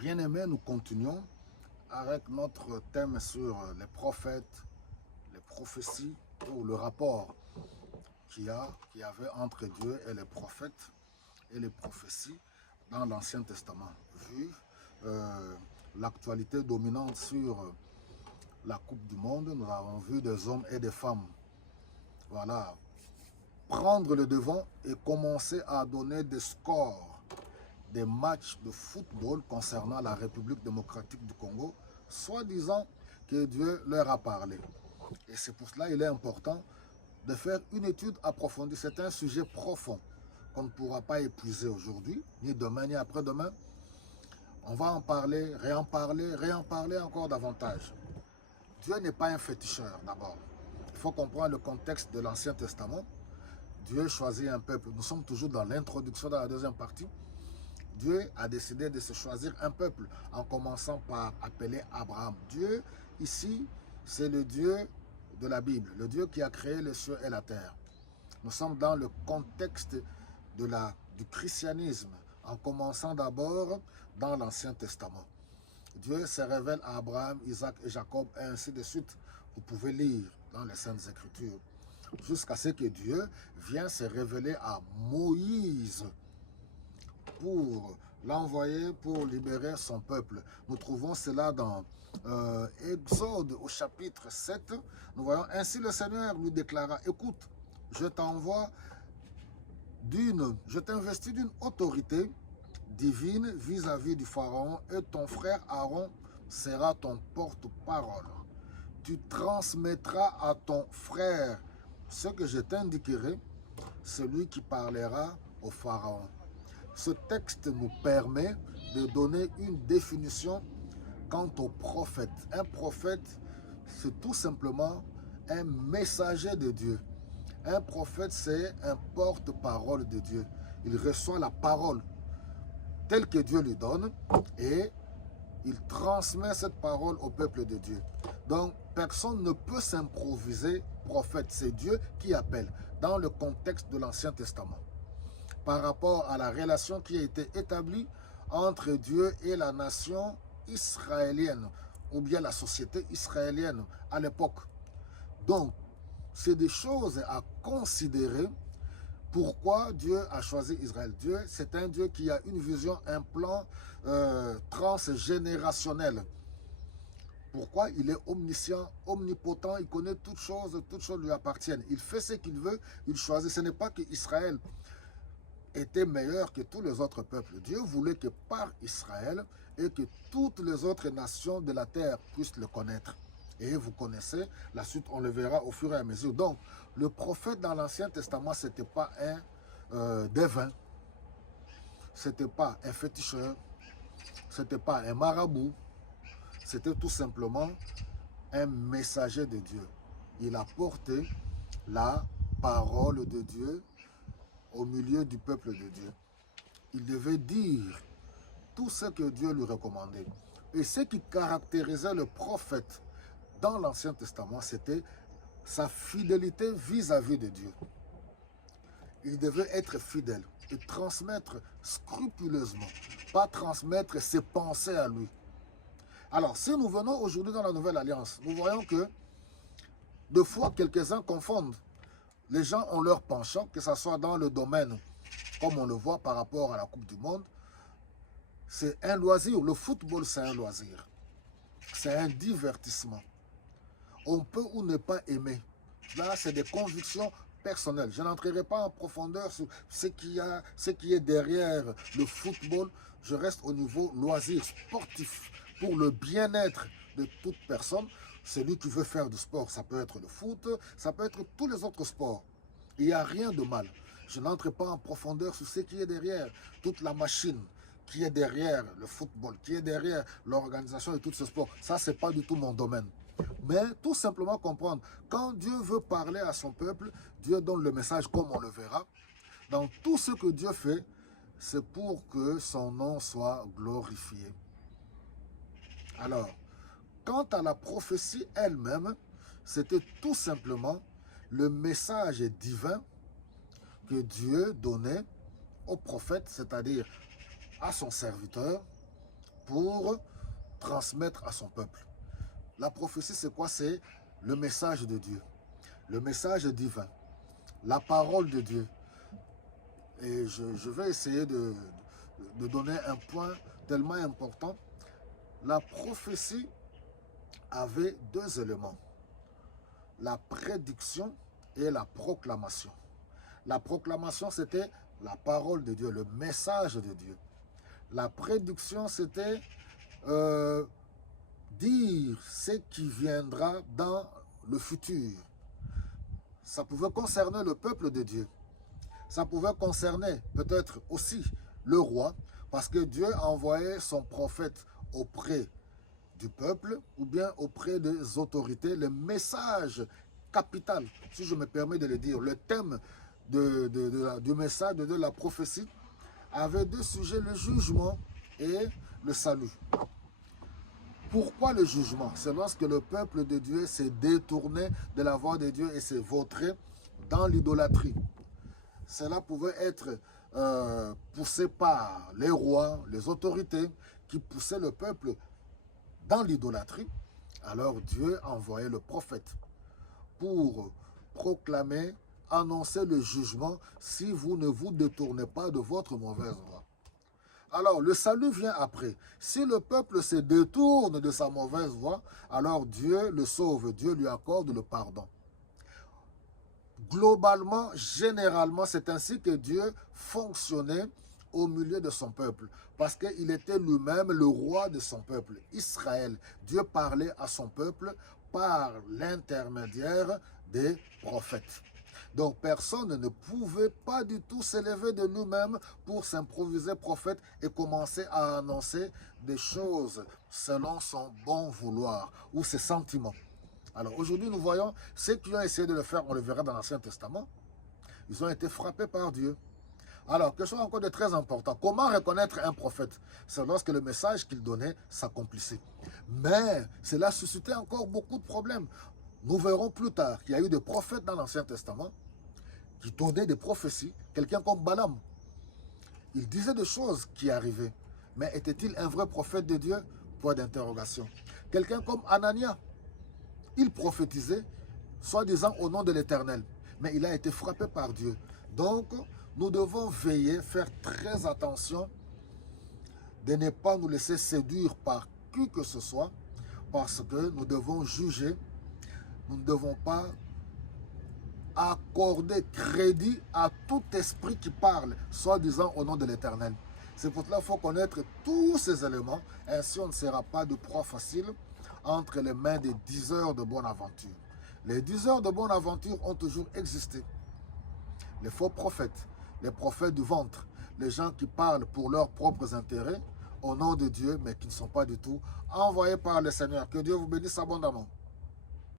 Bien-aimés, nous continuons avec notre thème sur les prophètes, les prophéties ou le rapport qu'il y avait entre Dieu et les prophètes et les prophéties dans l'Ancien Testament. Vu l'actualité dominante sur la Coupe du Monde, nous avons vu des hommes et des femmes, voilà, prendre le devant et commencer à donner des scores, des matchs de football concernant la République démocratique du Congo, soi-disant que Dieu leur a parlé. Et c'est pour cela qu'il est important de faire une étude approfondie. C'est un sujet profond qu'on ne pourra pas épuiser aujourd'hui, ni demain, ni après-demain. On va en parler, réen parler encore davantage. Dieu n'est pas un féticheur d'abord. Il faut comprendre le contexte de l'Ancien Testament. Dieu choisit un peuple. Nous sommes toujours dans l'introduction de la deuxième partie. Dieu a décidé de se choisir un peuple en commençant par appeler Abraham. Dieu, ici, c'est le Dieu de la Bible, le Dieu qui a créé les cieux et la terre. Nous sommes dans le contexte du christianisme, en commençant d'abord dans l'Ancien Testament. Dieu se révèle à Abraham, Isaac et Jacob, et ainsi de suite. Vous pouvez lire dans les Saintes Écritures. Jusqu'à ce que Dieu vienne se révéler à Moïse pour l'envoyer pour libérer son peuple. Nous trouvons cela dans Exode au chapitre 7. Nous voyons ainsi le Seigneur lui déclara, écoute, je t'investis d'une autorité divine vis-à-vis du Pharaon et ton frère Aaron sera ton porte-parole. Tu transmettras à ton frère ce que je t'indiquerai, celui qui parlera au Pharaon. Ce texte nous permet de donner une définition quant au prophète. Un prophète, c'est tout simplement un messager de Dieu. Un prophète, c'est un porte-parole de Dieu. Il reçoit la parole telle que Dieu lui donne et il transmet cette parole au peuple de Dieu. Donc, personne ne peut s'improviser prophète. C'est Dieu qui appelle dans le contexte de l'Ancien Testament. Par rapport à la relation qui a été établie entre Dieu et la nation israélienne, ou bien la société israélienne à l'époque. Donc, c'est des choses à considérer. Pourquoi Dieu a choisi Israël? Dieu, c'est un Dieu qui a une vision, un plan transgénérationnel. Pourquoi? Il est omniscient, omnipotent, il connaît toutes choses lui appartiennent. Il fait ce qu'il veut, il choisit. Ce n'est pas que Israël était meilleur que tous les autres peuples. Dieu voulait que par Israël et que toutes les autres nations de la terre puissent le connaître. Et vous connaissez, la suite on le verra au fur et à mesure. Donc, le prophète dans l'Ancien Testament, ce n'était pas un devin, ce n'était pas un féticheur, ce n'était pas un marabout, c'était tout simplement un messager de Dieu. Il a porté la parole de Dieu au milieu du peuple de Dieu. Il devait dire tout ce que Dieu lui recommandait. Et ce qui caractérisait le prophète dans l'Ancien Testament, c'était sa fidélité vis-à-vis de Dieu. Il devait être fidèle et transmettre scrupuleusement, pas transmettre ses pensées à lui. Alors, si nous venons aujourd'hui dans la Nouvelle Alliance, nous voyons que de fois, quelques-uns confondent. Les gens ont leur penchant, que ce soit dans le domaine, comme on le voit par rapport à la Coupe du Monde. C'est un loisir. Le football, c'est un loisir. C'est un divertissement. On peut ou ne pas aimer. Là, c'est des convictions personnelles. Je n'entrerai pas en profondeur sur ce qui est derrière le football. Je reste au niveau loisir sportif pour le bien-être de toute personne. Celui qui veut faire du sport, ça peut être le foot, ça peut être tous les autres sports. Il n'y a rien de mal. Je n'entre pas en profondeur sur ce qui est derrière toute la machine qui est derrière le football, qui est derrière l'organisation de tout ce sport. Ça, ce n'est pas du tout mon domaine. Mais tout simplement comprendre, quand Dieu veut parler à son peuple, Dieu donne le message comme on le verra. Dans tout ce que Dieu fait, c'est pour que son nom soit glorifié. Alors, quant à la prophétie elle-même, c'était tout simplement le message divin que Dieu donnait au prophète, c'est-à-dire à son serviteur, pour transmettre à son peuple. La prophétie, c'est quoi? C'est le message de Dieu, le message divin, la parole de Dieu. Et je vais essayer de donner un point tellement important. La prophétie avait deux éléments, la prédiction et la proclamation. La proclamation, c'était la parole de Dieu, le message de Dieu. La prédiction, c'était dire ce qui viendra dans le futur. Ça pouvait concerner le peuple de Dieu. Ça pouvait concerner peut-être aussi le roi, parce que Dieu a envoyé son prophète auprès du peuple ou bien auprès des autorités. Le message capital, si je me permets de le dire, le thème du message de la prophétie avait deux sujets, le jugement et le salut. Pourquoi le jugement? C'est lorsque le peuple de Dieu s'est détourné de la voie de Dieu et s'est vautré dans l'idolâtrie. Cela pouvait être poussé par les rois, les autorités qui poussaient le peuple dans l'idolâtrie. Alors Dieu a envoyé le prophète pour proclamer, annoncer le jugement si vous ne vous détournez pas de votre mauvaise voie. Alors le salut vient après. Si le peuple se détourne de sa mauvaise voie, alors Dieu le sauve, Dieu lui accorde le pardon. Globalement, généralement, c'est ainsi que Dieu fonctionnait au milieu de son peuple, parce qu'il était lui-même le roi de son peuple, Israël. Dieu parlait à son peuple par l'intermédiaire des prophètes. Donc personne ne pouvait pas du tout s'élever de nous-mêmes pour s'improviser prophète et commencer à annoncer des choses selon son bon vouloir ou ses sentiments. Alors aujourd'hui, nous voyons ceux qui ont essayé de le faire, on le verra dans l'Ancien Testament. Ils ont été frappés par Dieu. Alors, quelque chose encore de très important. Comment reconnaître un prophète? C'est lorsque le message qu'il donnait s'accomplissait. Mais cela suscitait encore beaucoup de problèmes. Nous verrons plus tard qu'il y a eu des prophètes dans l'Ancien Testament qui donnaient des prophéties. Quelqu'un comme Balaam. Il disait des choses qui arrivaient. Mais était-il un vrai prophète de Dieu? Point d'interrogation. Quelqu'un comme Anania. Il prophétisait, soi-disant au nom de l'Éternel. Mais il a été frappé par Dieu. Donc, nous devons veiller, faire très attention de ne pas nous laisser séduire par qui que ce soit, parce que nous devons juger, nous ne devons pas accorder crédit à tout esprit qui parle, soi-disant au nom de l'Éternel. C'est pour cela qu'il faut connaître tous ces éléments, ainsi on ne sera pas de proie facile entre les mains des diseurs de bonne aventure. Les diseurs de bonne aventure ont toujours existé. Les faux prophètes, les prophètes du ventre, les gens qui parlent pour leurs propres intérêts, au nom de Dieu, mais qui ne sont pas du tout envoyés par le Seigneur. Que Dieu vous bénisse abondamment.